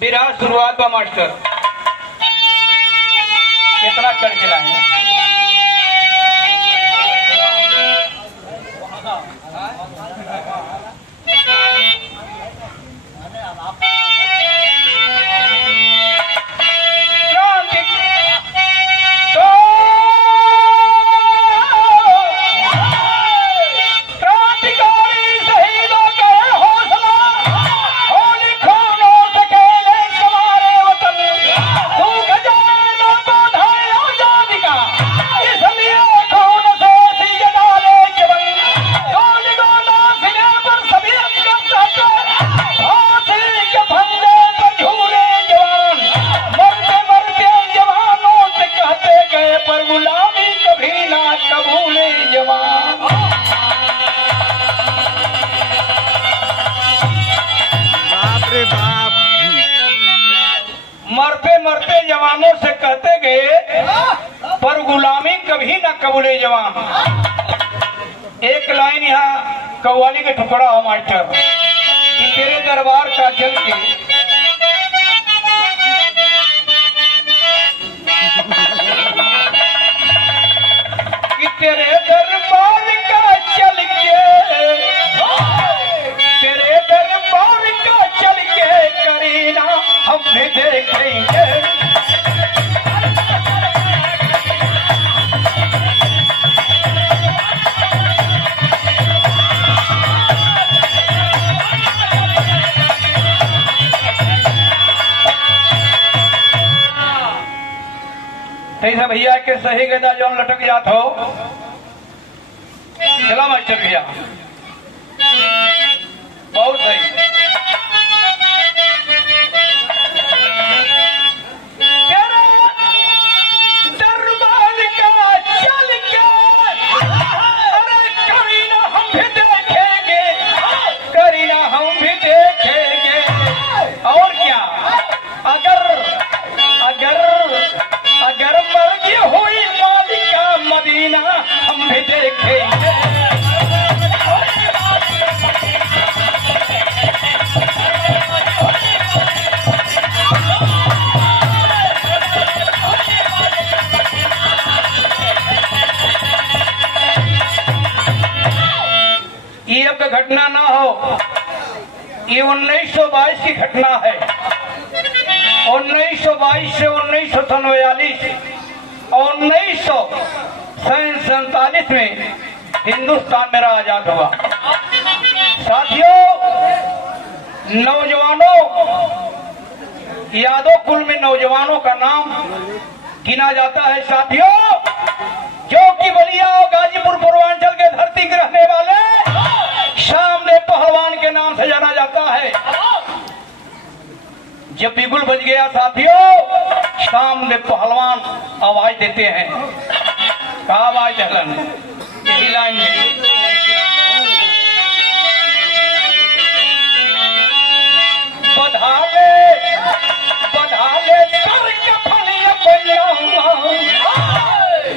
विराट शुरुआत का मास्टर कितना चढ़ के लाए मरते मरते जवानों से कहते गए पर गुलामी कभी न कबूले जवान। एक लाइन यहाँ कव्वाली का टुकड़ा हो मास्टर कि तेरे दरबार का चल के कि तेरे दरबार का चल के तेरे दरबार का चल के करीना हम भी देखेंगे। ऐसा भैया के सही गदा जो लटक जात हो चला मास्टर भैया बहुत सही। हम भी देखेंगे ये अब घटना ना हो, ये 1922 की घटना है। 1922 से 1943 और 1947 में हिंदुस्तान मेरा आजाद हुआ। साथियों, नौजवानों, यादव कुल में नौजवानों का नाम गिना जाता है साथियों, जो कि बलिया और गाजीपुर पूर्वांचल के धरती के रहने वाले सामने पहलवान के नाम से जाना जाता है। जब बिगुल बज गया साथियों, सामने पहलवान आवाज देते हैं। क्या आवाज दहलन यही लाइन में बधाले बधाले सर कफन अपना,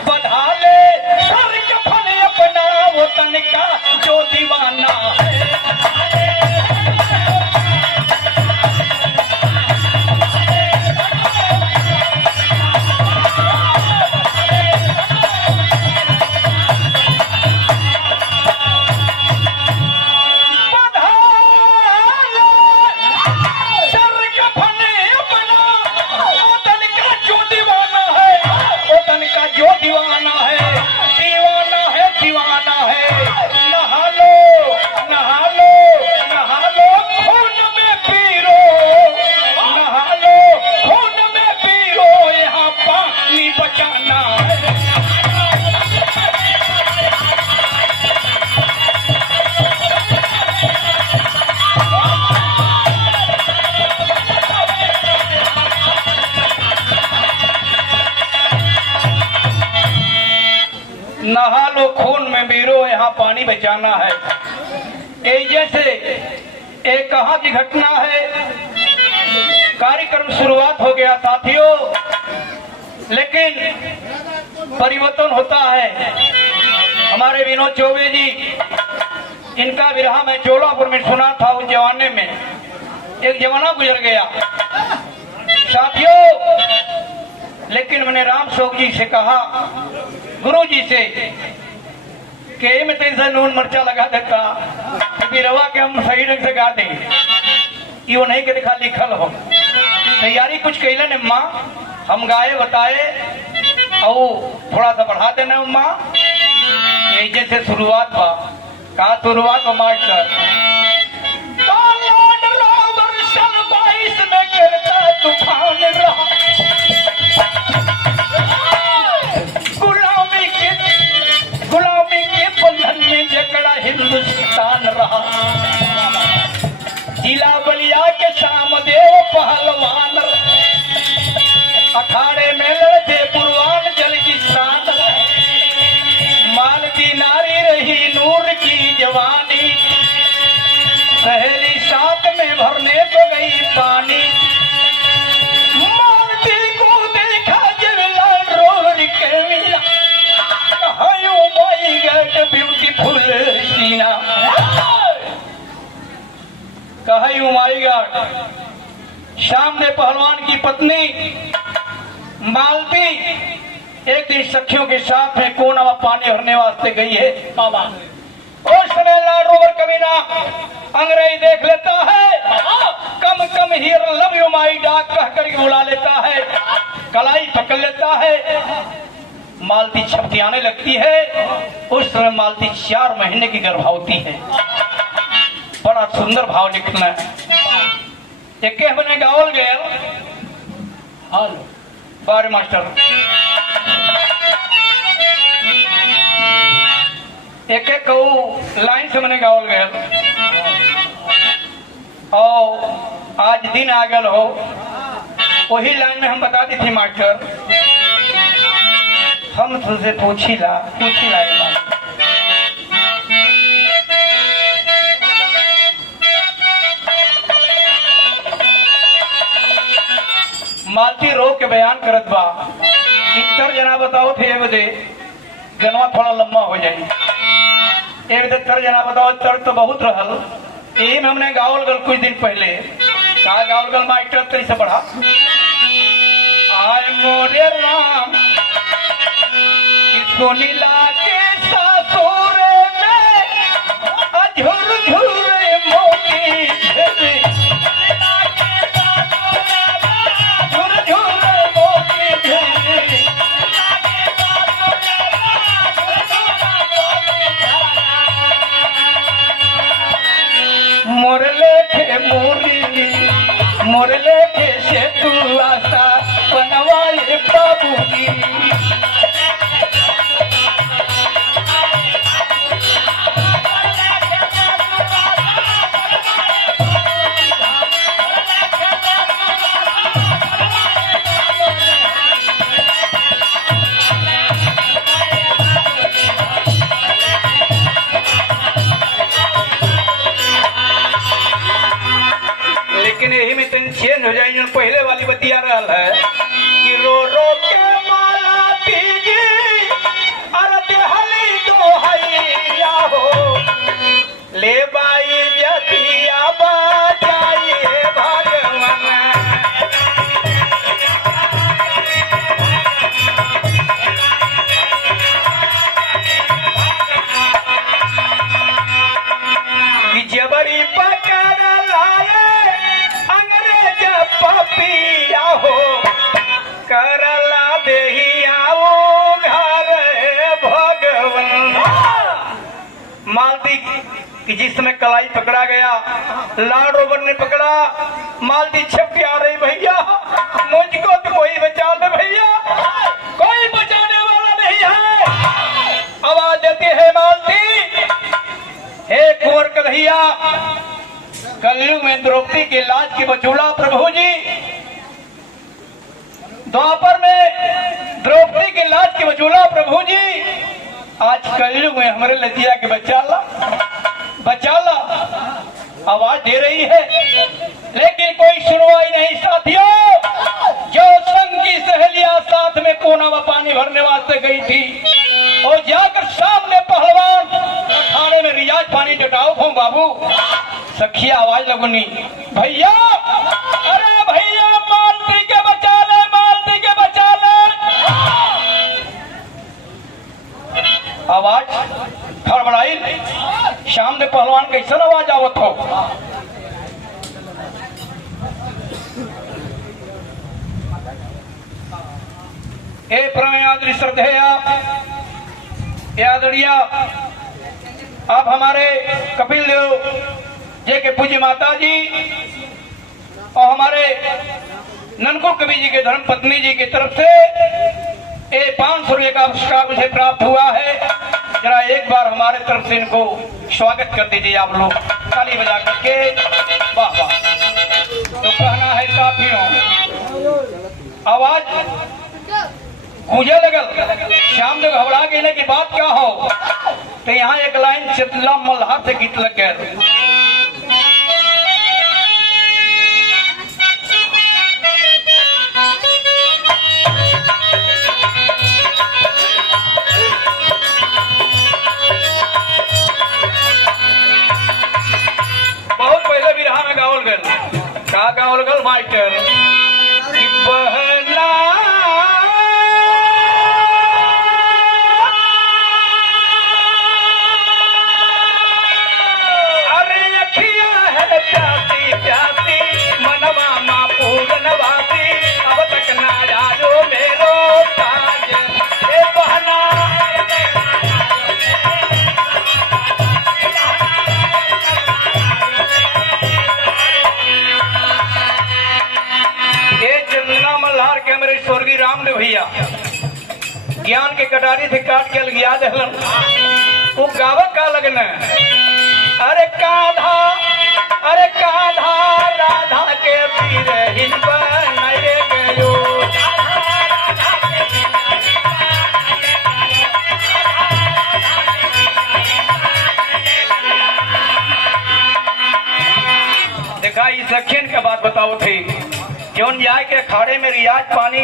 बधाले सर कफन अपना वतन का जो दीवाना है। नहा लो खून में बीरो, यहाँ पानी बचाना है। जैसे एक कहाँ की घटना है, कार्यक्रम शुरुआत हो गया साथियों, लेकिन परिवर्तन होता है। हमारे विनोद चौबे जी, इनका विरह मैं चोलापुर में सुना था। उस जमाने में एक जमाना गुजर गया, लेकिन मैंने राम शोक जी से कहा, गुरु जी से, कि में तेरे नून मर्चा लगा देता बिरवा के हम सही ढंग से गा दे। यो नहीं के दिखा लिखल हो तैयारी कुछ कैला ने माँ, हम गाए बताए और थोड़ा सा बढ़ा देना माँ। यही से शुरुआत बा, कहा शुरुआत बा मास्टर। में गिरता तूफान रहा, गुलामी के बंधन में जकड़ा हिंदुस्तान रहा। जिला बलिया के सामदेव पहलवान, अखाड़े में लड़ते पूर्वांचल की शान। मालती नारी रही नूर की जवानी, सहेली साथ में भरने तो गई पानी। मालती को देखा जब लाल रोड के मिला, कहां माई गट ब्यूटीफुल सीना, कहां माई गट। सामने पहलवान की पत्नी मालती एक दिन सखियों के साथ में कोना में पानी भरने वास्ते गई है बाबा। उस समय लाल रोवर कमीना अंग्रेज देख लेता है, कम कम ही लव यू माई डाक कह करके बुला लेता है, कलाई पकड़ लेता है। मालती छपतियाने लगती है। उस समय मालती 4 महीने की गर्भवती है। बड़ा सुंदर भाव लिखना एक बने गावल गया। हेलो बारे मास्टर, एक एक लाइन से मैंने गावल गया। और आज दिन आ गल हो, वही लाइन में हम बता दी थी मास्टर। हम तुझसे पूछी ला ये बात। मालती रो के बयान करत बा, इतर जना बताओ थे बदे जनवा थोड़ा लंबा हो जाए। एक तर जना बताओ, तर तो बहुत रहल। यही में हमने गावल गल कुछ दिन पहले, कहा गावल गल मास्टर तरी से बढ़ा। आय मोरे राम किसको नीला के सासुर में अझुर झुरे मोती झरे, झुर झुरे मोती झरे। मोरले के से तू आशा बनवाए बाबू की। लेकिन यही में तन चेंज हो जाए। पहले वाली बतिया रहा है कि रो रो के माला तीजी अरते हली दो हैया हो, ले बाई जतिया बाजाइए भगवान। कि जबरी पकड़ लाए पपिया हो, करला देही आओ घर भगवान। मालती कि जिस समय कलाई पकड़ा गया, लाल रोवर ने पकड़ा, मालती छप के आ रही, भैया मुझको तो कोई बचा दे भैया, कोई बचाने वाला नहीं है। आवाज देती है मालती, हे कुंवर कन्हैया, कलयुग में द्रौपदी के लाज की बचूला प्रभु जी, द्वापर में द्रौपदी के लाज की बचूला प्रभु जी, आज कलयुग में हमारे लजिया के बचाला आवाज दे रही है, लेकिन कोई सुनवाई नहीं साथियों। जो संग की सहेलियां साथ में कोना में पानी भरने वास्ते गई थी, और जाकर सामने पहलवान थाने में रियाज पानी जुटाओ हो बाबू, सखिया आवाज लगुनी, भैया अरे भैया मालती के बचा ले, मालती के बचा ले। जवान कैसन आवाज आवत हो। ए प्रयाद्री श्रद्धेया यादड़िया, आप हमारे कपिल देव जी के पूज्य माता जी और हमारे ननकुल कवि जी के धर्म पत्नी जी की तरफ से 500 रुपये का पुरस्कार मुझे प्राप्त हुआ है। जरा एक बार हमारे तरफ से इनको स्वागत कर दीजिए आप लोग ताली बजा करके। वाह वाह। तो कहना है साथियों, आवाज गूंजे लगल, शाम में घबरा गए की बात क्या हो, तो यहाँ एक लाइन चितला मल्हार से गीत लग गए। बहुत पहले बिरहा में गावल गल, का गावल गल मास्टर, बहना स्वर्गीय रामदेव भैया ज्ञान के कटारी से काट के लगिया दहलन। वो गावत का लगन, अरे काधा राधा के पीर हिंबा नरे गयो, देखा इस सखियन के बात बताओ थे जौन जाए के अखाड़े में रियाज पानी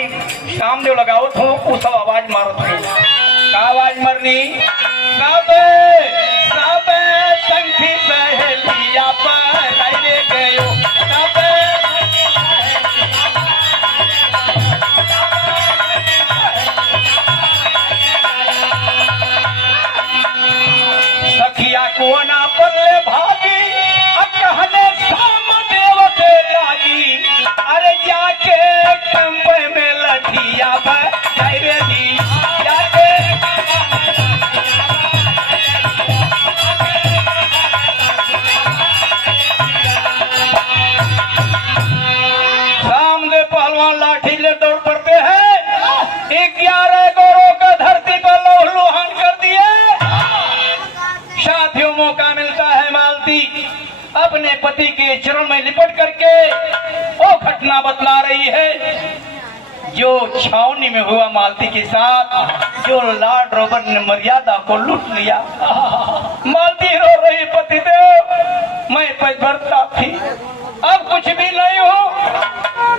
शाम जो लगावत हो वो सब आवाज मारत हो। का आवाज मरनी, सबे संगी सहेलिया पर रहे गयो, सबे सखिया को ना पल्ले भागी कहने देव से लागी, अरे जाके कंपे में लठिया रे दी, जाके सामने पहलवान लाठी ले दौड़ पड़ते हैं, 11 गोरों का धरती पर लौहलुहान कर दिए। साथियों मौका मिलता है मालती अपने पति के चरण में लिपट करके वो घटना बतला रही है जो छावनी में हुआ मालती के साथ, जो लॉर्ड रॉबर्ट ने मर्यादा को लूट लिया। मालती रो रही, पतिदेव मैं पतिव्रता थी, अब कुछ भी नहीं हो,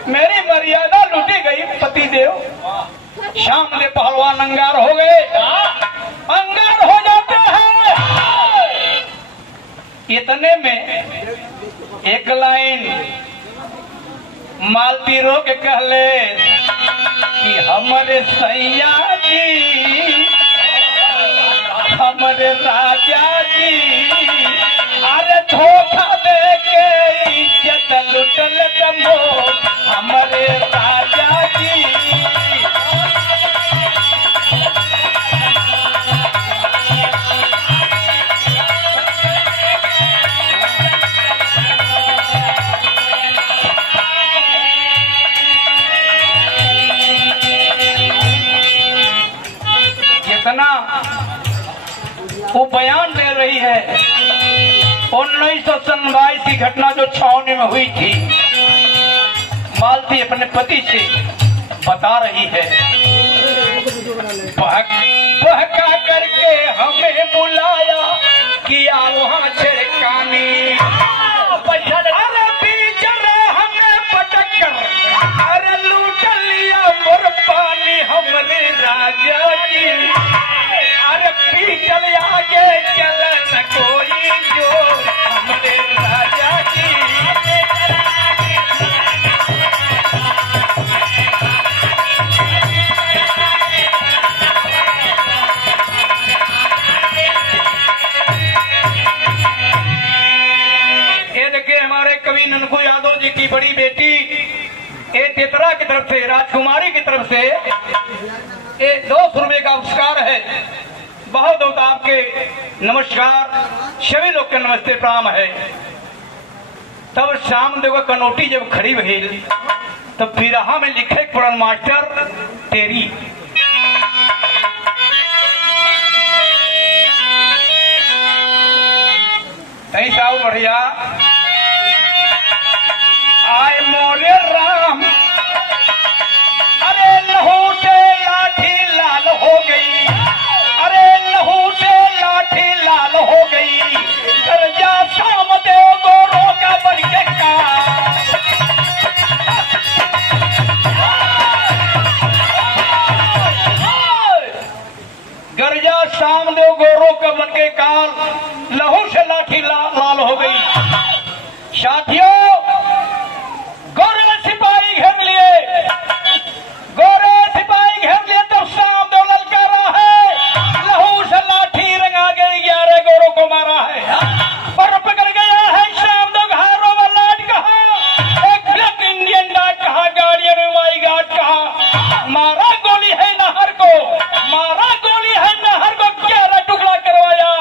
मेरी मर्यादा लूटी गई। पतिदेव शाम में पहलवान अंगार हो गए, अंगार हो जाते हैं। इतने में एक लाइन मालती रो के कहले कि हमारे सैया जी, हमारे राजा जी, अरे धोखा दे के इज्जत लुटल तमो, हमारे राजा जी। वो बयान दे रही है 1927 की घटना जो छावनी में हुई थी। मालती अपने पति से बता रही है, बहका करके हमें बुलाया, किया वहाँ छिड़कानी, अरे बीच हमें पटक कर, अरे लूट लिया मोर पानी हमरे राजा जी, अरे पीटल आगे चल न कोई जो हमरे राजा जी। ये तेतरा की तरफ से, राजकुमारी की तरफ से ये 200 रुपये का पुरस्कार है। बहुत बहुत आपके नमस्कार, सभी लोग के नमस्ते प्रणाम है। तब शाम देखो कनोटी जब खड़ी भइल तो बिरहा में लिखे पड़ल मास्टर तेरी। नहीं साहब बढ़िया आए मोरे राम, अरे लहू से लाठी लाल हो गई, अरे लहू से लाठी लाल हो गई, करजा शाम देव गोरो का बन के का। गर्जा शाम देव गोरो का बन के काल, लहू से लाठी लाल हो गई। साथियों गोरे सिपाही घेर लिए, गोरे सिपाही घेर लिए तो शाम देव ललकारा है, लहू से लाठी रंगा गई, 11 गोरों को मारा है। पर पकड़ गया है शाम देव घारों वाला कहा, एक ब्लैक इंडियन डाक कहा, गाड़ियों में वाई गार्ड कहा, मारा गोली है नहर को, मारा गोली है नहर को, 11 टुकड़ा करवाया,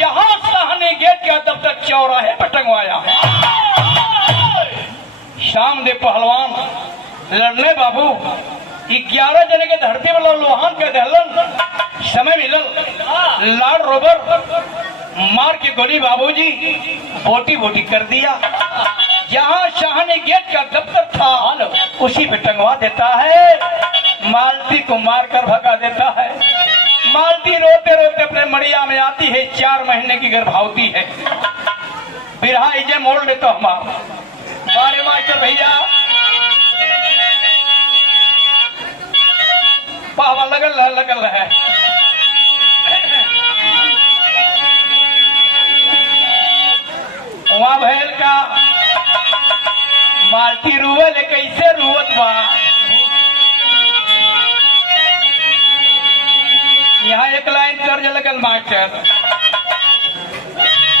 यहाँ साहनी गेट का तब तक चौराहे पर टंगवाया। शाम देव पहलवान लड़ने बाबू 11 जने के धरती वाला लोहान के दहलन, समय मिलल लाड रोबर मार के गोली बाबूजी बोटी बोटी कर दिया। जहां शाहनी गेट का दफ्तर था उसी पे टंगवा देता है, मालती को मारकर भगा देता है। मालती रोते रोते अपने मड़िया में आती है, 4 महीने की गर्भवती है। बिरहा इजे मोड़ लेता हमारा बारे मास्टर भैया पावा लगल है। वहां भैल का मालती रुवल कैसे रुवत बा। यहाँ एक लाइन तर्ज लगल मास्टर,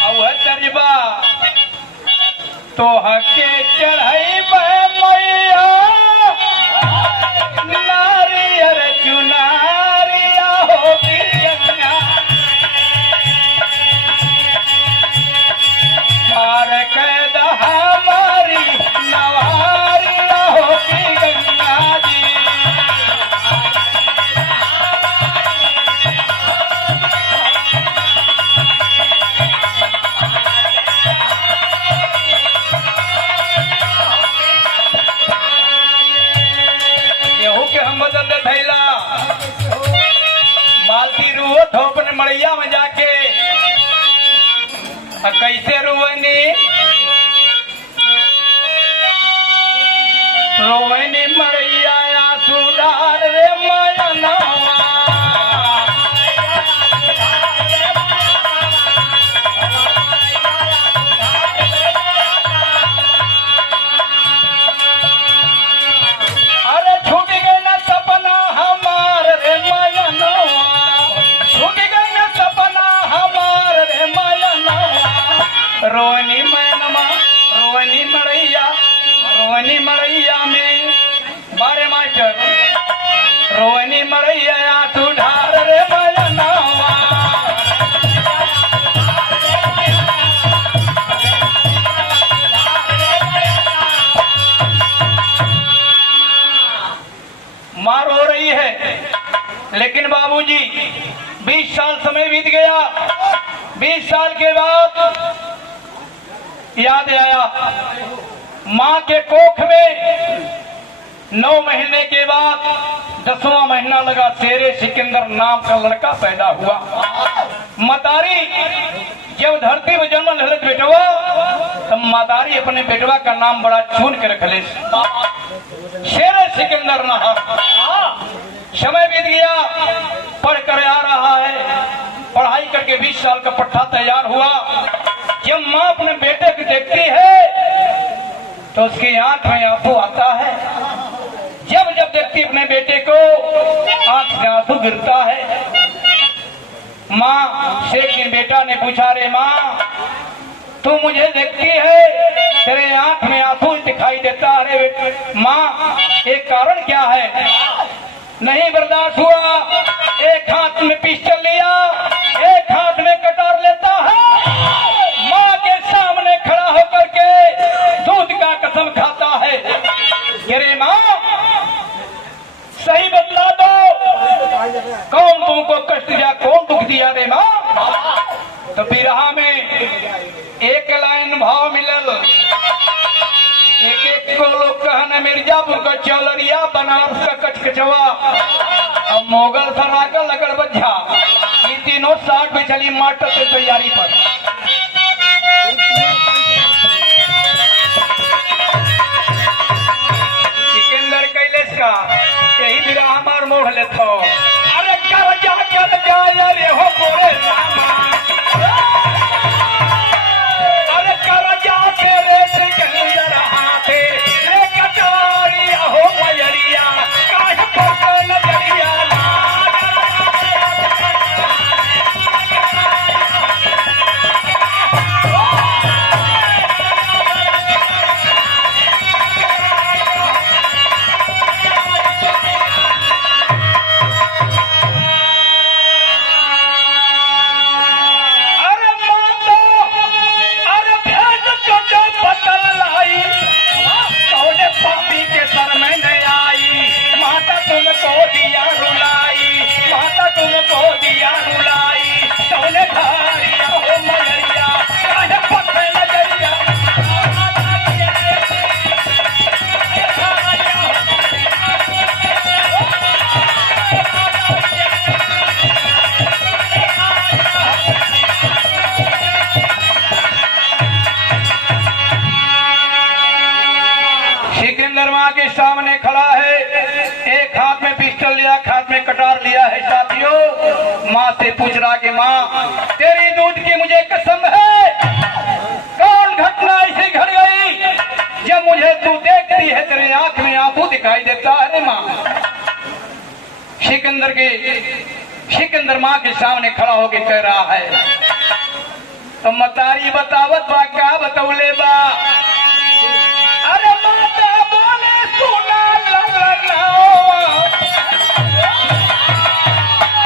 और वह तर्जबा तो हके चढ़ाई मैया नारियर चुनारिया होगी गंगा, पार कैद हमारी नवारिया होगी गंगा जी। मालती रुवत हो अपने मड़ैया में जाके, कैसे रुवनी रोवनी मड़ैया आंसू डार रे मायना। अरे छूट गए ना सपना हमार रे मायना, छूट गए ना सपना हमार रे मायना। रोनी मैनमा रोनी मड़ैया, रोनी मड़ैया में बारे मास्टर रोनी मड़ैया आंसू ढार रे मायना। मार हो रही है, लेकिन बाबूजी 20 साल समय बीत गया। 20 साल के बाद याद आया, माँ के कोख में 9 महीने के बाद 10वां महीना लगा, शेरे सिकंदर नाम का लड़का पैदा हुआ। मतारी जब धरती में जन्म लेत बेटवा, तब मतारी अपने बेटवा का नाम बड़ा चुन के रख ले, शेरे सिकंदर नाम। समय बीत गया, पढ़ कर आ रहा है, पढ़ाई करके 20 साल का पट्टा तैयार हुआ। जब माँ अपने बेटे को देखती है तो उसकी आंख में आंसू आता है। जब जब देखती अपने बेटे को आंख से आंसू गिरता है। माँ से एक दिन बेटा ने पूछा, रे माँ तू मुझे देखती है, तेरे आंख में आंसू दिखाई देता है। अरे माँ, एक कारण क्या है? नहीं बर्दाश्त हुआ, एक हाथ में पिस्टल लिया, एक हाथ में कटार लेता है, माँ के सामने खड़ा होकर के दूध का कसम खाता है। अरे माँ, सही बतला दो, कौन तुमको कष्ट दिया, कौन दुख दिया रे माँ? तो बिरहा में एक लाइन भाव मिलल, एक एक को लोग कहने मिर्जापुर का चौलरिया, बनारस का कचकचवा और मोगल सरा का लगड़ बज्झा, ये तीनों साथ में चली मास्टर की तैयारी पर। सिकंदर कैलेश का यही बिरहा मार मोड़ लेता। अरे कर जा रे हो गोरे रामा, अरे कर जा तेरे सिकंदर हाथे रे कटारिया हो मयरिया, काहे पकड़ नजरिया के सामने खड़ा है, एक हाथ में पिस्टल लिया, एक हाथ में कटार लिया है। साथियों, माँ से पूछ रहा कि माँ, तेरी दूध की मुझे कसम है, कौन घटना ऐसी घट गई जब मुझे तू देखती है तेरे आंख में आंसू दिखाई देता है माँ? सिकंदर माँ के सामने खड़ा होकर कह रहा है, तो मतारी बतावत बा, क्या बतौले बा? अरे माता बोले सुना ललनावा,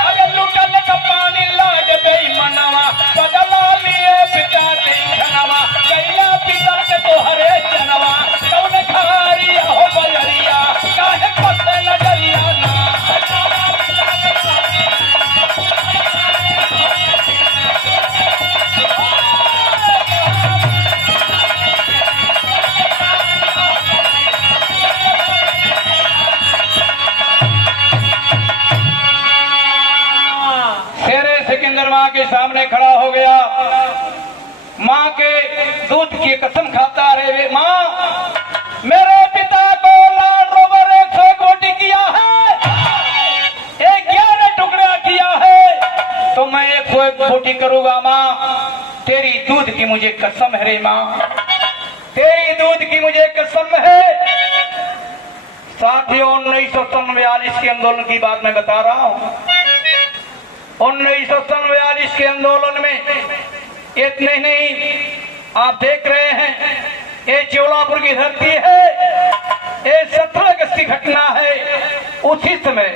अरे लुटल का पानी लाज गई मनवा, बदला लिए पिता देखनवा, गैया पिता के तो हरे जनवा, कौन खारिया हो बजरिया, काहे पत्ते नजरिया ना। सिकंदर माँ के सामने खड़ा हो गया, माँ के दूध की कसम खाता है। माँ, मेरे पिता को लैंड रोवर 100 कोटी किया है, 11 टुकड़ा किया है, तो मैं 101 कोटी करूंगा माँ, तेरी दूध की मुझे कसम है रे माँ, तेरी दूध की मुझे कसम है। साथियों, 1947 के आंदोलन की बात मैं बता रहा हूँ। 1947 के आंदोलन में इतने नहीं, आप देख रहे हैं, ये चोलापुर की धरती है, ये 17 अगस्त की घटना है। उसी समय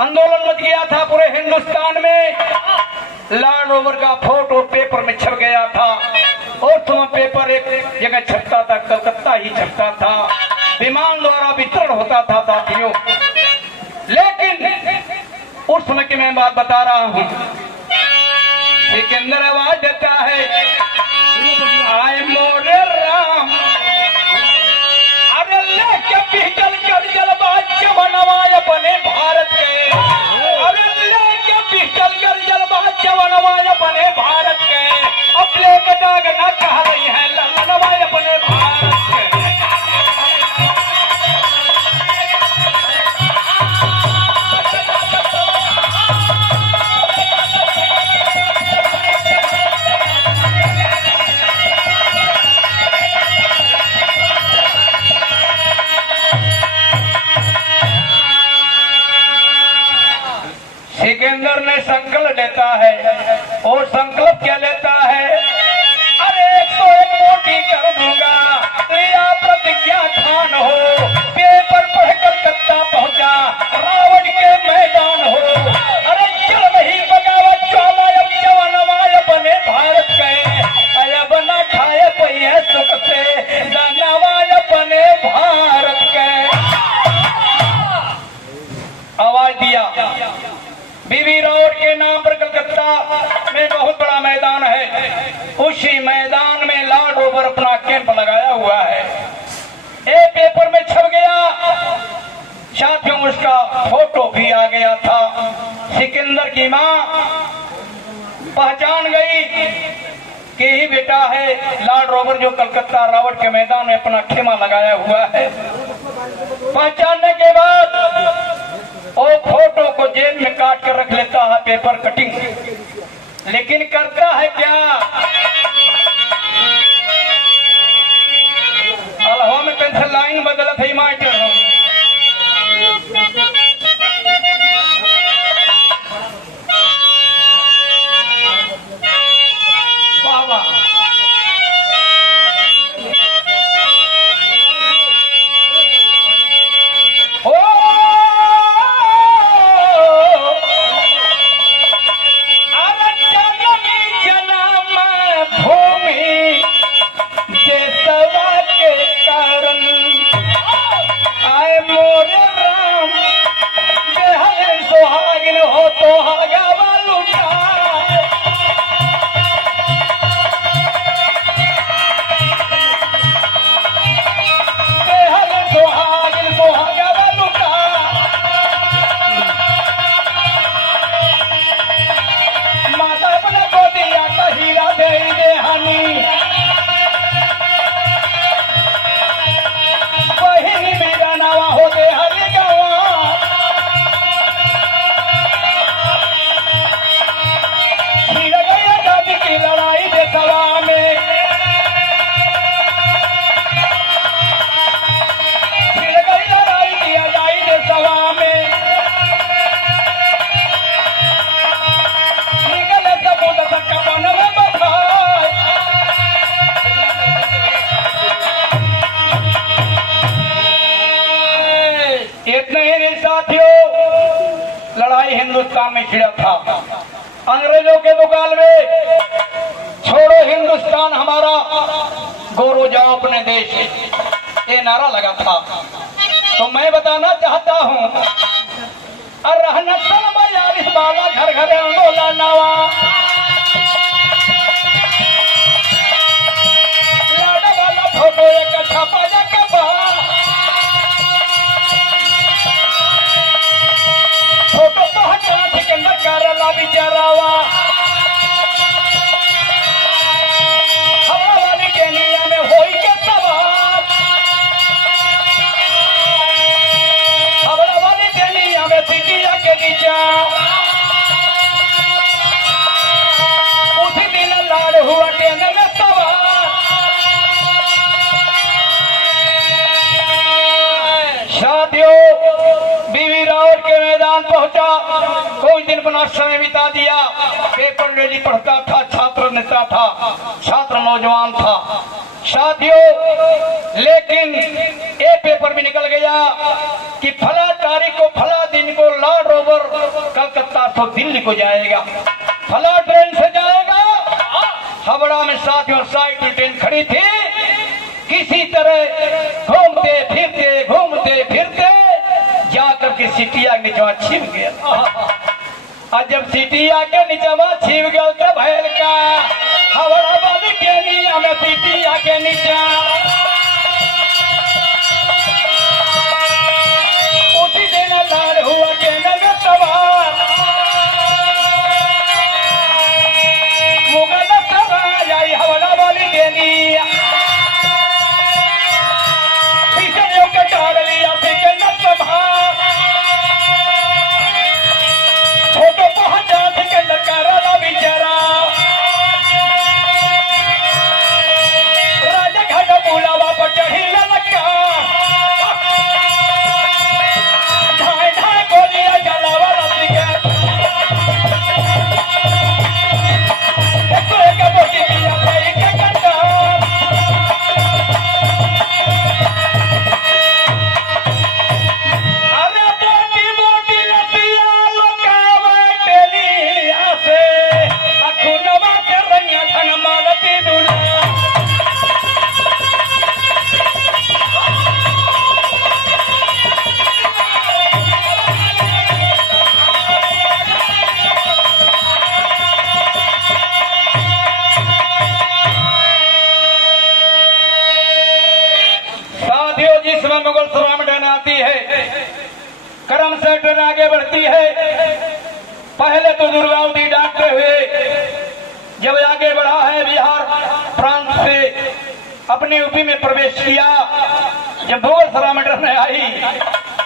आंदोलन मच गया था पूरे हिंदुस्तान में, लैंड रोवर का फोटो पेपर में छप गया था। और समय पेपर एक जगह छपता था, कलकत्ता ही छपता था, विमान द्वारा वितरण होता था साथियों। लेकिन उस समय की मैं बात बता रहा हूँ। सिकंदर आवाज देता है, आए मोरे राम, अरे लेके पिस्टल कर जलबाज जवानवा अपने भारत के, अरे लेके पिस्टल कर जलबाज जवानवा अपने भारत के, अपने के दाग न कह रही है ललनवा अपने भारत के। सिकंदर ने संकल्प लेता है, और संकल्प क्या लेता है? दिशा में बहुत बड़ा मैदान है। उसी मैदान में लॉर्ड रोवर अपना कैंप लगाया हुआ है। एक पेपर में छप गया, साथियों उसका फोटो भी आ गया था। सिकंदर की माँ पहचान गई कि ही बेटा है लॉर्ड रोवर जो कलकत्ता रावट के मैदान में अपना खेमा लगाया हुआ है। पहचानने के बाद वो फोटो को जेब में काट कर रख लेता है, पेपर कटिंग। लेकिन करता है क्या, अलहो में कैसे लाइन बदलत है मास्टर हूँ। बाबा हिंदुस्तान में छिड़ा था अंग्रेजों के मुकाबले। छोड़ो हिंदुस्तान हमारा, गोरो जाओ अपने देश, ये नारा लगा था। तो मैं बताना चाहता हूँ, वाला घर घर बोला नवा वाला फोटो एक छापा फोटो पहुंचा सिकंदर करला बिचारावा हवा वाली केनिया में होई के सवार हवा वाली केनिया में सिटिया के नीचा उसी दिन लाड़ हुआ केने में सवार। शादियों बीवी रावट के मैदान पहुंचा, कुछ दिन अपना समय बिता दिया। पेपर डेली पढ़ता था, छात्र नेता था, छात्र नौजवान था। साथियों लेकिन एक पेपर भी निकल गया कि फला तारीख को फला दिन को लॉर्ड रोवर कलकत्ता से दिल्ली को जाएगा, फला ट्रेन से जाएगा। हावड़ा में साथियों साइकिल ट्रेन खड़ी थी, किसी तरह घूमते फिरते जाकर के सिटिया के नीचवा छिप गया। और जब सिटिया के नीचवा छिप गया तो भैल का हवड़ा वाली केनिया में सिटिया के नीचा उसी दिन लाड़ हुआ केने में सवार मुगल सवार आई हवड़ा वाली केनिया पीछे के टाल लिया सिकंदर सभा फोटो पहुंचा सिकंदर करला बिचारा राजा घाटा बुलावा क्रम से ट्रेन आगे बढ़ती है। पहले तो दुर्गावती डाकते हुए जब आगे बढ़ा है बिहार प्रांत से अपने यूपी में प्रवेश किया। जब मुगलसराय में ट्रेन आई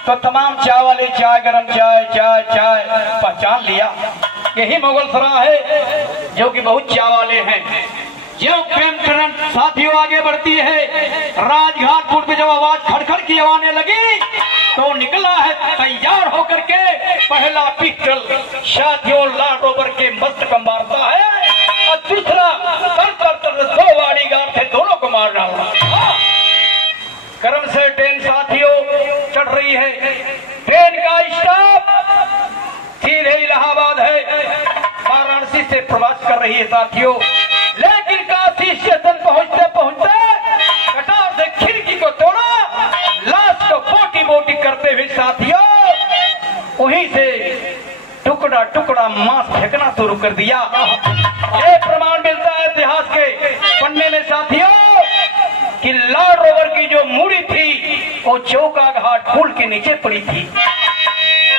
तो तमाम चाय वाले चाय, गरम चाय, चाय चाय पहचान लिया यही मुगलसराय है जो कि बहुत चाय वाले हैं। जो प्रेम ट्रेन साथियों आगे बढ़ती है, राजघाटपुर पे जब आवाज खड़खड़ की आने लगी तो निकला है तैयार होकर के पहला पिस्टल। साथियों लॉर्ड रोवर के मस्तक में मारता है और दूसरा तर 2 बॉडीगार्ड थे, दोनों को मार डाला। क्रम से ट्रेन साथियों चढ़ रही है। ट्रेन का स्टॉप सीधे इलाहाबाद है, वाराणसी से प्रवास कर रही है साथियों। लेकिन काशी स्टेशन पहुंचते पहुंचते कटार से खिड़की को तोड़ा, लाश को बोटी बोटी करते हुए साथियों वहीं से टुकड़ा टुकड़ा मांस फेंकना शुरू कर दिया। एक प्रमाण मिलता है इतिहास के पन्ने में साथियों कि लॉर्ड रोवर की जो मूड़ी थी वो चौका घाट पुल के नीचे पड़ी थी।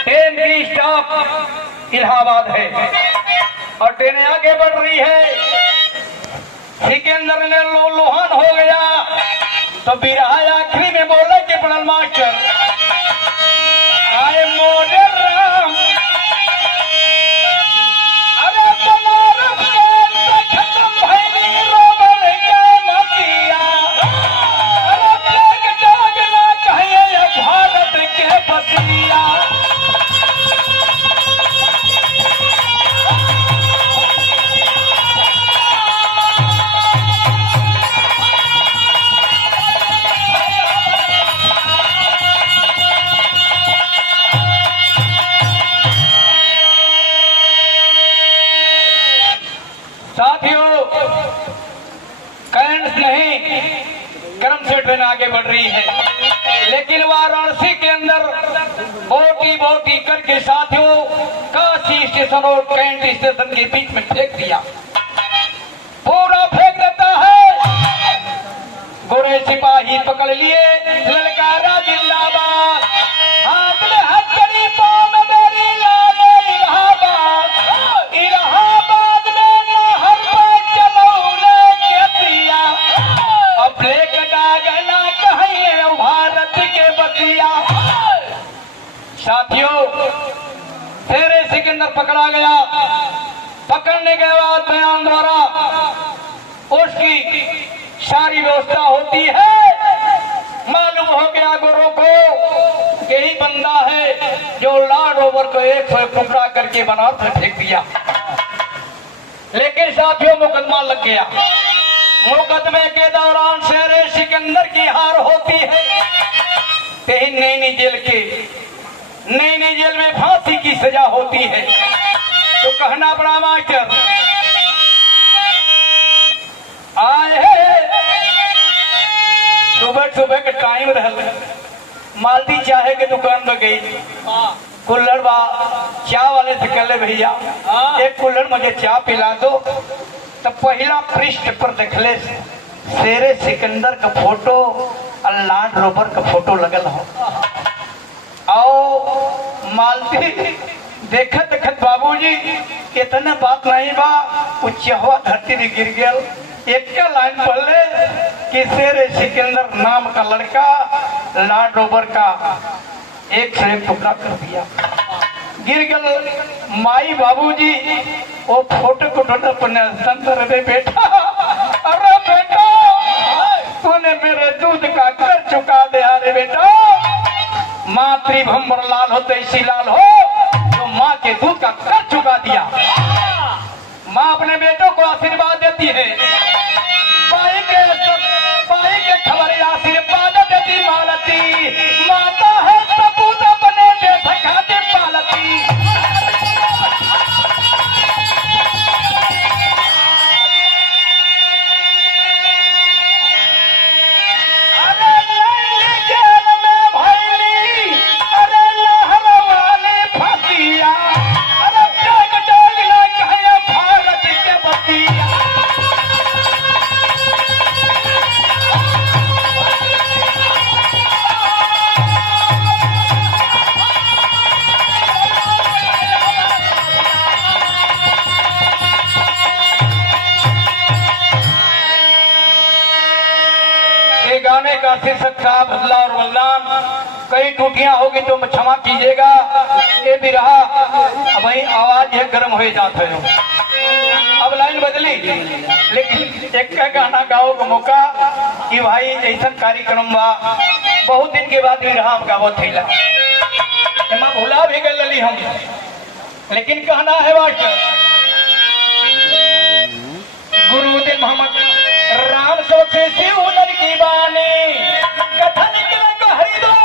ट्रेन की स्टॉप इलाहाबाद है और ट्रेन आगे बढ़ रही है। सिकंदर ने लोहान हो गया तो बिरहा आखिरी में बोले कि प्रणल मास्टर आए मोरे राम, अरे बनारस के खत्म भैनी रोबर के मतिया, अरे प्लेग डाग ना कहिए भारत के बतिया। साथियों करंट नहीं, क्रम से ट्रेन आगे बढ़ रही है। लेकिन वाराणसी के अंदर बोटी बोटी करके साथियों काशी स्टेशन और कैंट स्टेशन के बीच में फेंक दिया, पूरा फेंक देता है। गोरे सिपाही पकड़ लिए, ललकारा जिंदाबाद, हाथ में हथकड़ी, पांव में मेरी लाल इलाहाबाद, इलाहाबाद में नहर पे चलौले के पिया, अब लेक डागना कहिए भारत के बतिया। साथियों शेरे सिकंदर पकड़ा गया। पकड़ने के बाद बयान द्वारा उसकी सारी व्यवस्था होती है। मालूम हो गया गोरों को यही बंदा है जो लॉर्ड रोवर को 101 टुकड़ा करके बनारस में फेंक दिया। लेकिन साथियों मुकदमा लग गया। मुकदमे के दौरान शेरे सिकंदर की हार होती है। नई जेल में फांसी की सजा होती है। तो कहना पड़ा मास्टर आए सुबह का टाइम रह, मालती चाहे के दुकान में गई, कुल्हड़ बा चाय वाले से कह ले भैया एक कुल्हड़ मुझे चाय पिला दो। तो पहला पृष्ठ पर देखले शेरे सिकंदर का फोटो और लॉर्ड रोवर का फोटो लगल हो। आओ मालती देखत देखत बाबूजी इतना बात नहीं बा, उच्चवा धरती में गिर गया। एक लाइन पढ़ले कि शेरे सिकंदर नाम का लड़का लॉर्ड रोवर का 101 टुकड़ा कर दिया, गिर गया। माई बाबूजी वो फोटो को संतर बेटा, अरे बेटा तूने मेरे दूध का कर चुका दे। अरे बेटा मातृभंबर लाल हो तो ऐसी लाल हो जो माँ के दूध का कर चुका दिया। माँ अपने बेटों को आशीर्वाद देती है, पाई के खबर आशीर्वाद देती मालती, माता है सपूत बने दे सखाते पालती। अरे नैली जेल में भैली, अरे लहर वाले फसिया, अरे डाग डाग ना कहे भारत के बतिया। का शीर्षक था बदला और बलिदान। कई टूटियां होगी तो क्षमा कीजिएगा। ये भी रहा भाई आवाज है गर्म हो जाता है। अब लाइन बदली, लेकिन एक का गाना गाओ का मौका कि भाई ऐसा कार्यक्रम बा बहुत दिन के बाद भी रहा गावत थैला एमा भुला भी गई हम, लेकिन कहना है मास्टर गुरुदेव मोहम्मद राम सो से शिव लड़की बानी कथा निकले को हरिद्वार